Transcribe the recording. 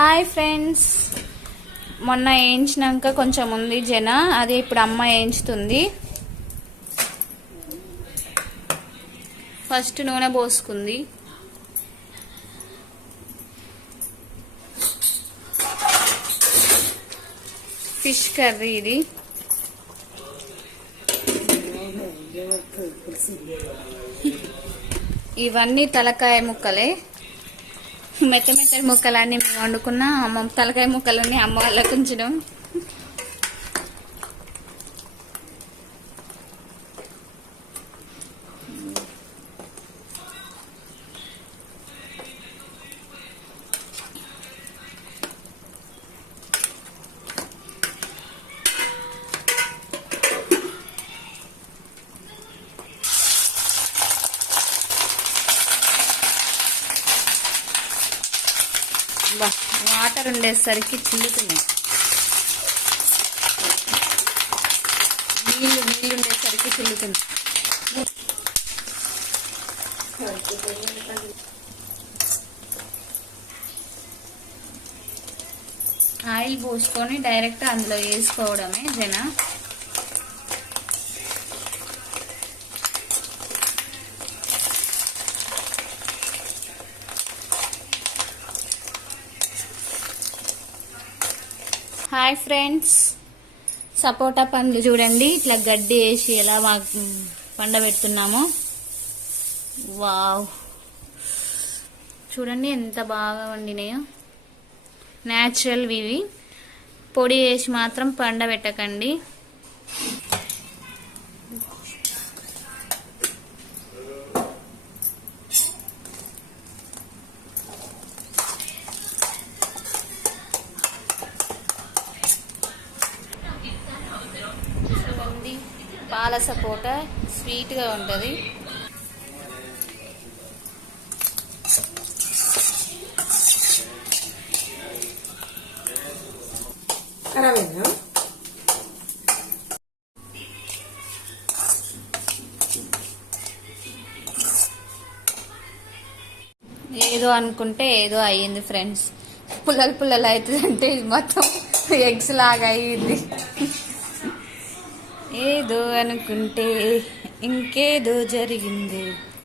Hi friends. మొన్న వేయించినాక కొంచెం ఉంది జన అది ఇప్పుడు అమ్మ వేయించుతుంది ఫస్ట్ నూనె పోసుకుంది. ఫిష్ కర్రీ ఇది. ఇవన్నీ తలకాయ ముక్కలే. మెత్త మెత్తడి ముక్కలన్నీ మేము వండుకున్న. అమ్మ తలకాయ ముక్కలన్నీ అమ్మ వాళ్ళకు ఉంచడం. వాటర్ ఉండేసరికి చిల్లుతున్నాయి. నీళ్ళు నీళ్ళు ఉండేసరికి చిల్లుతుంది ఆయిల్ పోసుకొని డైరెక్ట్ అందులో వేసుకోవడమే జన. Hi friends. సపోటా పండ్లు చూడండి. ఇట్లా గడ్డి వేసి ఎలా మాకు పండబెడుతున్నామో. వావ్. చూడండి ఎంత బాగా వండినాయో. న్యాచురల్ ఇవి. పొడి వేసి మాత్రం పండబెట్టకండి. పాల సపోటా స్వీట్గా ఉంటుంది. ఏదో అనుకుంటే ఏదో అయ్యింది ఫ్రెండ్స్. పుల్లలు పుల్లలు అవుతుంది అంటే ఇది మొత్తం ఎగ్స్ లాగా అయ్యింది. ఏదో అనుకుంటే ఇంకేదో జరిగింది.